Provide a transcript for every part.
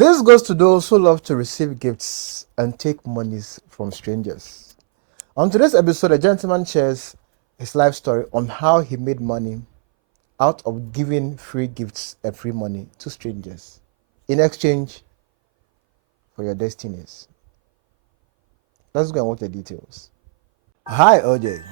This goes to those who love to receive gifts and take monies from strangers. On today's episode, a gentleman shares his life story on how he made money out of giving free gifts and free money to strangers in exchange for your destinies. Let's go and watch the details. Hi, OJ.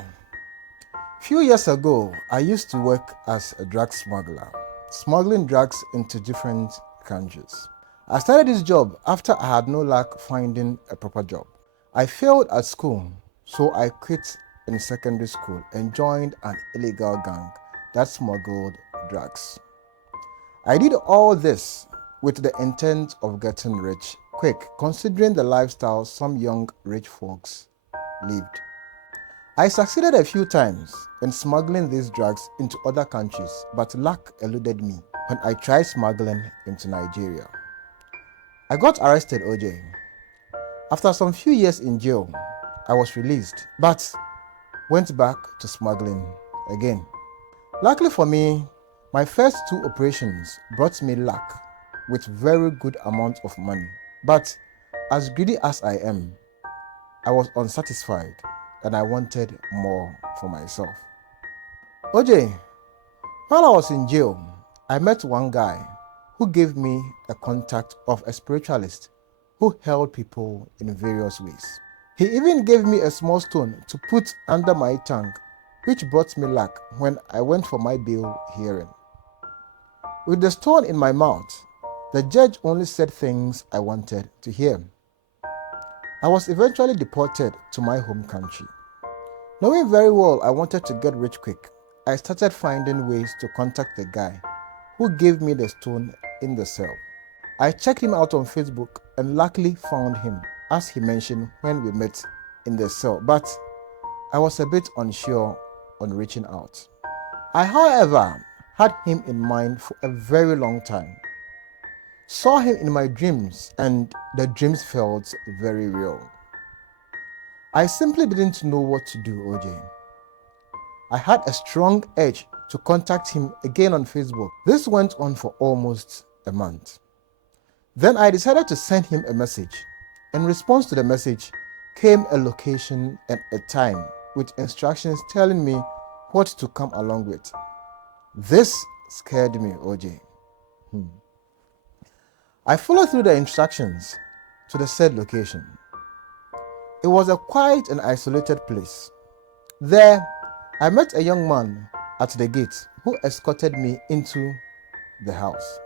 Few years ago, I used to work as a drug smuggler, smuggling drugs into different countries. I started this job after I had no luck finding a proper job. I failed at school, so I quit in secondary school and joined an illegal gang that smuggled drugs. I did all this with the intent of getting rich quick, considering the lifestyle some young rich folks lived. I succeeded a few times in smuggling these drugs into other countries, but luck eluded me when I tried smuggling into Nigeria. I got arrested, OJ. After some few years in jail, I was released, but went back to smuggling again. Luckily for me, my first two operations brought me luck with very good amount of money. But as greedy as I am, I was unsatisfied and I wanted more for myself. OJ, while I was in jail, I met one guy who gave me a contact of a spiritualist who helped people in various ways. He even gave me a small stone to put under my tongue, which brought me luck when I went for my bail hearing. With the stone in my mouth, the judge only said things I wanted to hear. I was eventually deported to my home country. Knowing very well I wanted to get rich quick, I started finding ways to contact the guy who gave me the stone in the cell. I checked him out on Facebook and luckily found him, as he mentioned when we met in the cell, but I was a bit unsure on reaching out. I, however, had him in mind for a very long time. Saw him in my dreams and the dreams felt very real. I simply didn't know what to do, OJ. I had a strong urge to contact him again on Facebook. This went on for almost a month. Then I decided to send him a message. In response to the message came a location and a time with instructions telling me what to come along with. This scared me, OJ. I followed through the instructions to the said location. It was a quiet and isolated place. There, I met a young man at the gate who escorted me into the house.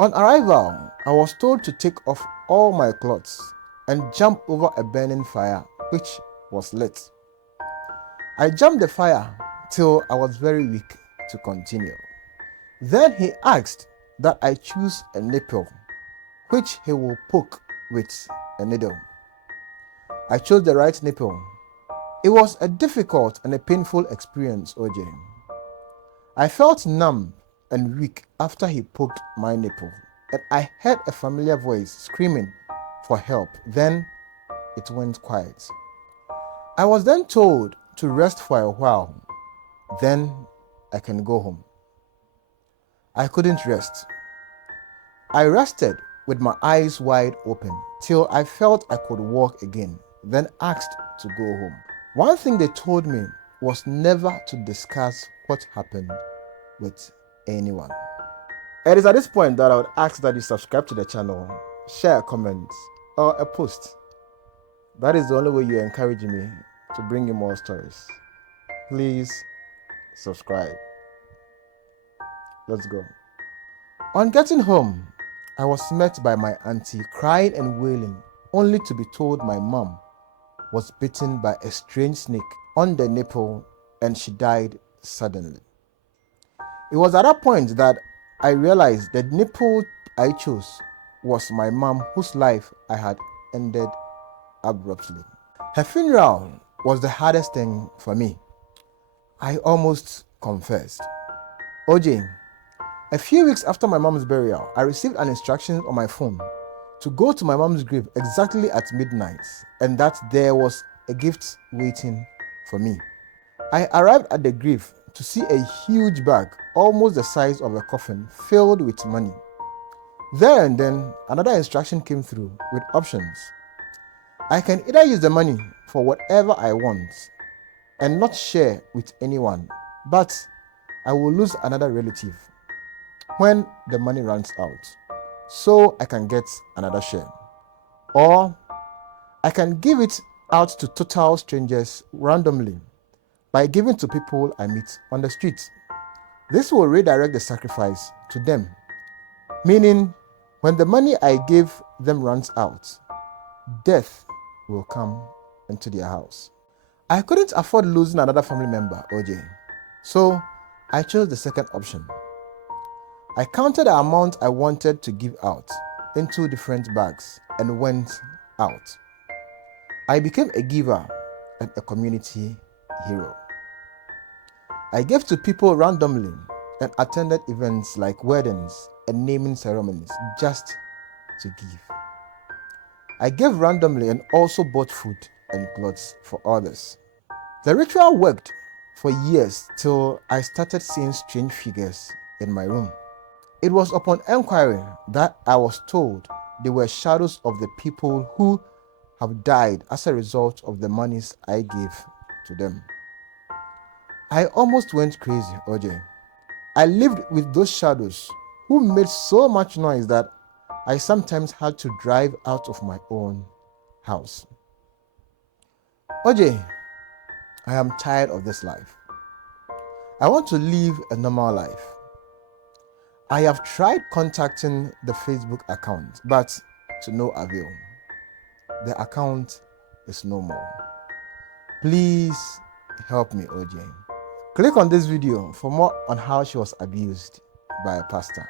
On arrival, I was told to take off all my clothes and jump over a burning fire which was lit. I jumped the fire till I was very weak to continue. Then he asked that I choose a nipple which he will poke with a needle. I chose the right nipple. It was a difficult and a painful experience, OJ. I felt numb and weak after he poked my nipple, and I heard a familiar voice screaming for help. Then it went quiet. I was then told to rest for a while, then I can go home. I couldn't rest. I rested with my eyes wide open till I felt I could walk again, then asked to go home. One thing they told me was never to discuss what happened with anyone. It is at this point that I would ask that you subscribe to the channel, share a comment, or a post. That is the only way you encourage me to bring you more stories. Please subscribe. Let's go. On getting home, I was met by my auntie crying and wailing, only to be told my mom was bitten by a strange snake on the nipple and she died suddenly. It was at that point that I realized the nipple I chose was my mom, whose life I had ended abruptly. Her funeral was the hardest thing for me. I almost confessed. OJ, a few weeks after my mom's burial, I received an instruction on my phone to go to my mom's grave exactly at midnight and that there was a gift waiting for me. I arrived at the grave to see a huge bag, almost the size of a coffin, filled with money. There and then, another instruction came through with options. I can either use the money for whatever I want and not share with anyone, but I will lose another relative when the money runs out, so I can get another share. Or I can give it out to total strangers randomly by giving to people I meet on the street. This will redirect the sacrifice to them, meaning when the money I gave them runs out, death will come into their house. I couldn't afford losing another family member, OJ, so I chose the second option. I counted the amount I wanted to give out in 2 different bags and went out. I became a giver and a community hero. I gave to people randomly and attended events like weddings and naming ceremonies just to give. I gave randomly and also bought food and clothes for others. The ritual worked for years till I started seeing strange figures in my room. It was upon enquiry that I was told they were shadows of the people who have died as a result of the monies I gave to them. I almost went crazy, OJ. I lived with those shadows who made so much noise that I sometimes had to drive out of my own house. OJ, I am tired of this life. I want to live a normal life. I have tried contacting the Facebook account, but to no avail. The account is no more. Please help me, OJ. Click on this video for more on how she was abused by a pastor.